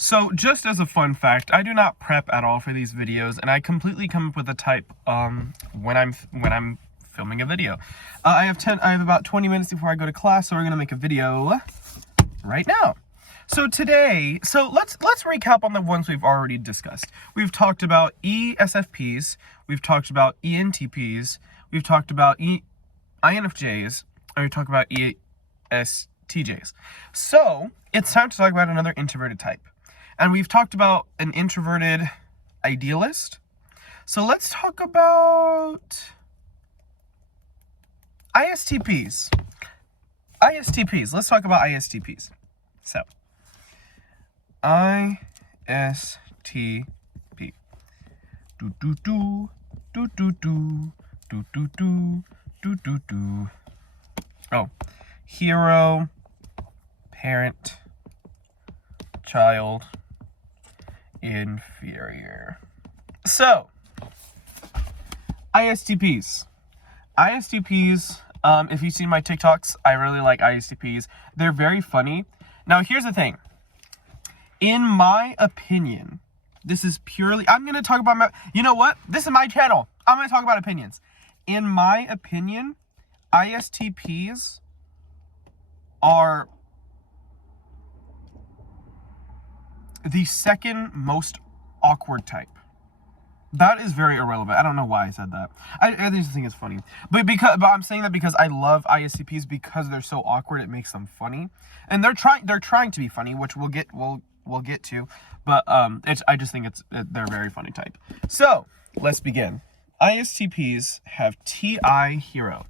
So just as a fun fact, I do not prep at all for these videos, and I completely come up with a type when I'm filming a video. I have about 20 minutes before I go to class, so we're gonna make a video right now. So today, let's recap on the ones we've already discussed. We've talked about ESFPs, we've talked about ENTPs, we've talked about INFJs, and we've talked about ESTJs. So it's time to talk about another introverted type. And we've talked about an introverted idealist. So let's talk about ISTPs. Let's talk about ISTPs. So, ISTP. Do do do do do do do do do do do do. Oh, hero, parent, child, inferior. So, ISTPs. If you've seen my TikToks, I really like ISTPs. They're very funny. Now, here's the thing. In my opinion, this is purely, I'm going to talk about you know what? This is my channel. I'm going to talk about opinions. In my opinion, ISTPs are the second most awkward type. That is very irrelevant. I don't know why I said that. I just think it's funny. But I'm saying that because I love ISTPs because they're so awkward, it makes them funny. And they're trying to be funny, which we'll get to. But I just think they're a very funny type. So, let's begin. ISTPs have TI hero.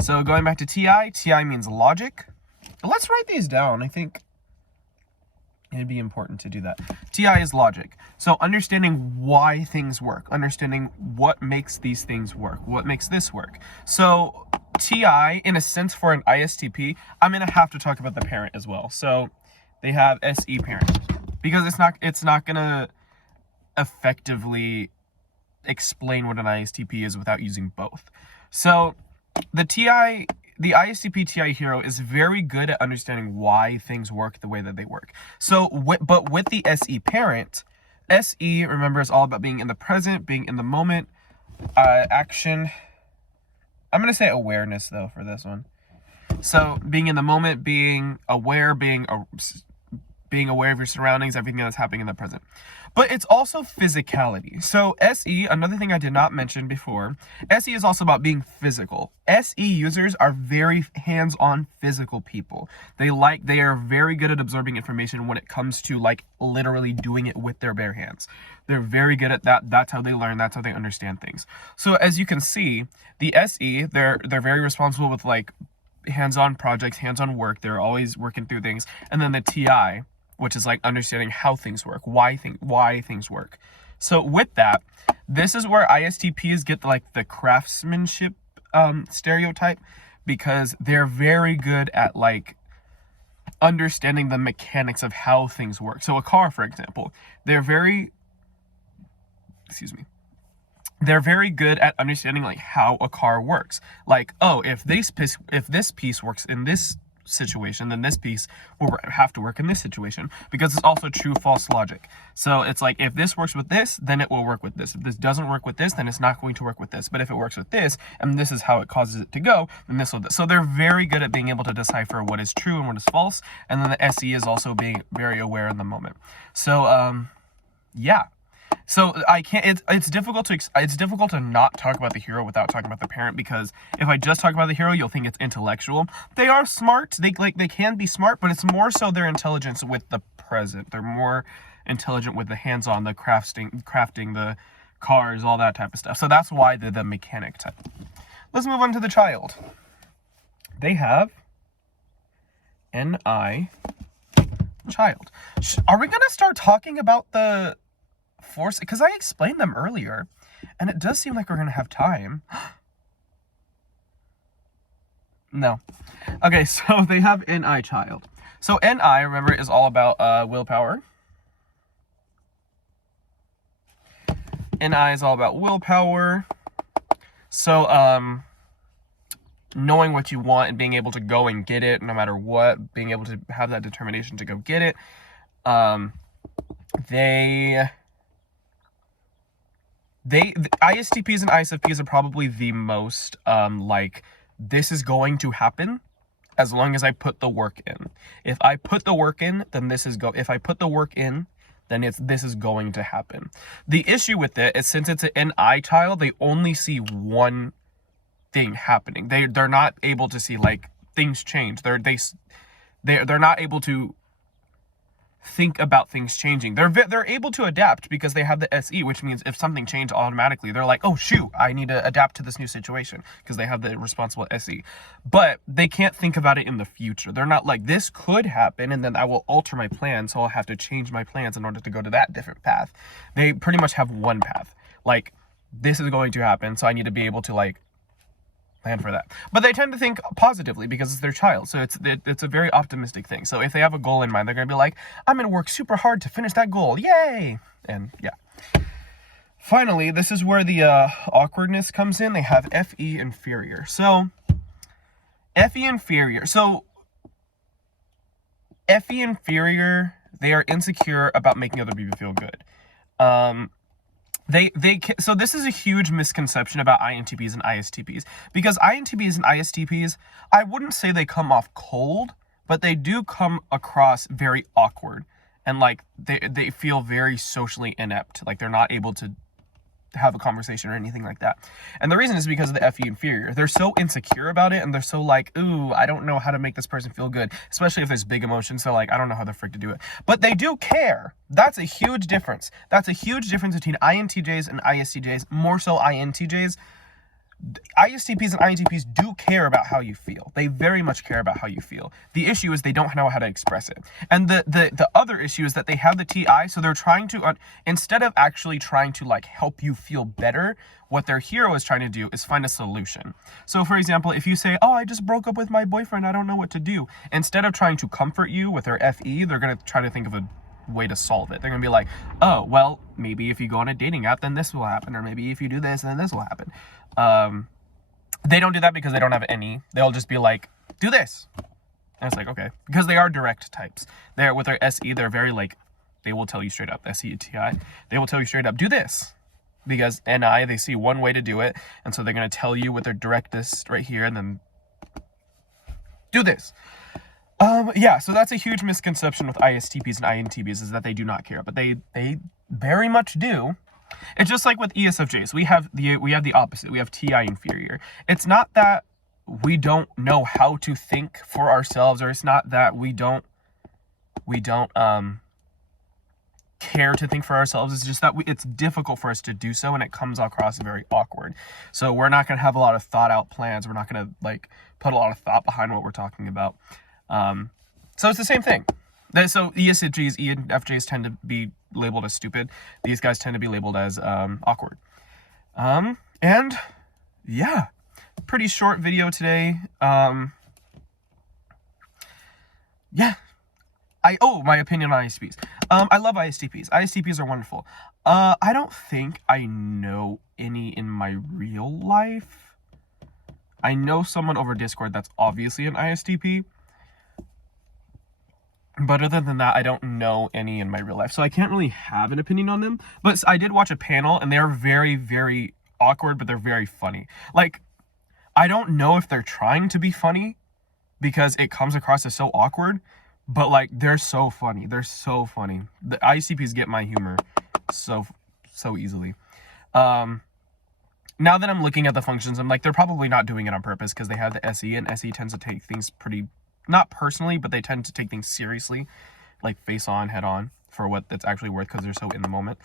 So, going back to TI means logic. Let's write these down. I think it'd be important to do that. TI is logic. So understanding why things work, understanding what makes these things work, what makes this work. So TI, in a sense, for an ISTP, I'm gonna have to talk about the parent as well. So they have SE parent because it's not gonna effectively explain what an ISTP is without using both. So the ISTP TI hero is very good at understanding why things work the way that they work. So, but with the SE parent, SE, remember, is all about being in the present, being in the moment, action. I'm going to say awareness, though, for this one. So, being in the moment, being aware, being aware of your surroundings, everything that's happening in the present. But it's also physicality. So SE, another thing I did not mention before, SE is also about being physical. SE users are very hands-on physical people. They are very good at absorbing information when it comes to like literally doing it with their bare hands. They're very good at that. That's how they learn. That's how they understand things. So as you can see, the SE, they're very responsible with like hands-on projects, hands-on work. They're always working through things. And then the TI, which is like understanding how things work, why things work. So with that, this is where ISTPs get like the craftsmanship stereotype, because they're very good at like understanding the mechanics of how things work. So a car, for example, they're very good at understanding like how a car works. Like, oh, if this piece works in this situation, then this piece will have to work in this situation, because it's also true false logic. So it's like, if this works with this, then it will work with this. If this doesn't work with this, then it's not going to work with this. But if it works with this, and this is how it causes it to go, then this will. So they're very good at being able to decipher what is true and what is false. And then the SE is also being very aware in the moment. So yeah. So I can't. It's difficult to not talk about the hero without talking about the parent, because if I just talk about the hero, you'll think it's intellectual. They are smart. They can be smart, but it's more so their intelligence with the present. They're more intelligent with the hands-on, the crafting, the cars, all that type of stuff. So that's why they're the mechanic type. Let's move on to the child. They have NI child. Are we gonna start talking about the force, because I explained them earlier and it does seem like we're gonna have time? No. Okay, so they have NI child. So NI, remember, is all about willpower. NI is all about willpower. So knowing what you want and being able to go and get it no matter what, being able to have that determination to go get it. the ISTPs and ISFPs are probably the most, like, this is going to happen as long as I put the work in. If I put the work in, then if I put the work in, then this is going to happen. The issue with it is, since it's an NI tile, they only see one thing happening. They're not able to see, like, things change. They're not able to think about things changing. They're able to adapt because they have the SE, which means if something changed automatically, they're like, oh shoot, I need to adapt to this new situation, because they have the responsible SE. But they can't think about it in the future. They're not like, this could happen and then I will alter my plan, so I'll have to change my plans in order to go to that different path. They pretty much have one path. Like, this is going to happen, so I need to be able to, like, plan for that. But they tend to think positively because it's their child, so it's a very optimistic thing. So if they have a goal in mind, they're gonna be like, I'm gonna work super hard to finish that goal, yay! And yeah. Finally, this is where the awkwardness comes in. They have FE inferior. So FE inferior. So FE inferior, they are insecure about making other people feel good. So this is a huge misconception about INTPs and ISTPs, because INTPs and ISTPs, I wouldn't say they come off cold, but they do come across very awkward, and like they feel very socially inept, like they're not able to have a conversation or anything like that. And the reason is because of the FE inferior. They're so insecure about it, and they're so like, ooh, I don't know how to make this person feel good, especially if there's big emotions. They're like, I don't know how the frick to do it. But they do care. That's a huge difference. That's a huge difference between INTJs and ISTJs, more so INTJs. ISTPs and INTPs do care about how you feel. They very much care about how you feel. The issue is they don't know how to express it. And the other issue is that they have the TI, so they're trying to, instead of actually trying to like help you feel better, what their hero is trying to do is find a solution. So for example, if you say, oh, I just broke up with my boyfriend, I don't know what to do. Instead of trying to comfort you with their FE, they're going to try to think of a way to solve it. They're gonna be like, oh, well, maybe if you go on a dating app, then this will happen, or maybe if you do this, then this will happen. They don't do that because they don't have any. They'll just be like, do this, and it's like, okay, because they are direct types. They're with their SE, they're very like, they will tell you straight up, SE TI, they will tell you straight up, do this, because NI, they see one way to do it, and so they're gonna tell you with their directness right here, and then do this. Yeah, so that's a huge misconception with ISTPs and INTPs, is that they do not care, but they very much do. It's just like with ESFJs. We have the opposite. We have TI inferior. It's not that we don't know how to think for ourselves, or it's not that we don't care to think for ourselves. It's just that it's difficult for us to do so, and it comes across very awkward. So we're not going to have a lot of thought out plans. We're not going to like put a lot of thought behind what we're talking about. So it's the same thing. So ESFJs, ENFJs tend to be labeled as stupid. These guys tend to be labeled as awkward. And yeah, pretty short video today. Yeah. My opinion on ISTPs. I love ISTPs. ISTPs are wonderful. I don't think I know any in my real life. I know someone over Discord that's obviously an ISTP. But other than that, I don't know any in my real life. So I can't really have an opinion on them. But I did watch a panel, and they're very, very awkward, but they're very funny. Like, I don't know if they're trying to be funny, because it comes across as so awkward. But, like, they're so funny. They're so funny. The ICPs get my humor so easily. Now that I'm looking at the functions, I'm like, they're probably not doing it on purpose, because they have the SE, and SE tends to take things pretty... not personally, but they tend to take things seriously, like face on, head on, for what that's actually worth, because they're so in the moment.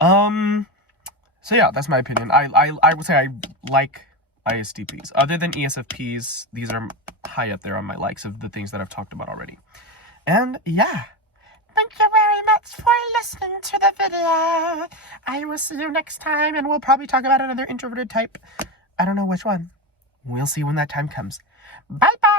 So yeah, that's my opinion. I would say I like ISTPs. Other than ESFPs, these are high up there on my likes of the things that I've talked about already. And yeah, thank you very much for listening to the video. I will see you next time, and we'll probably talk about another introverted type. I don't know which one. We'll see when that time comes. Bye bye.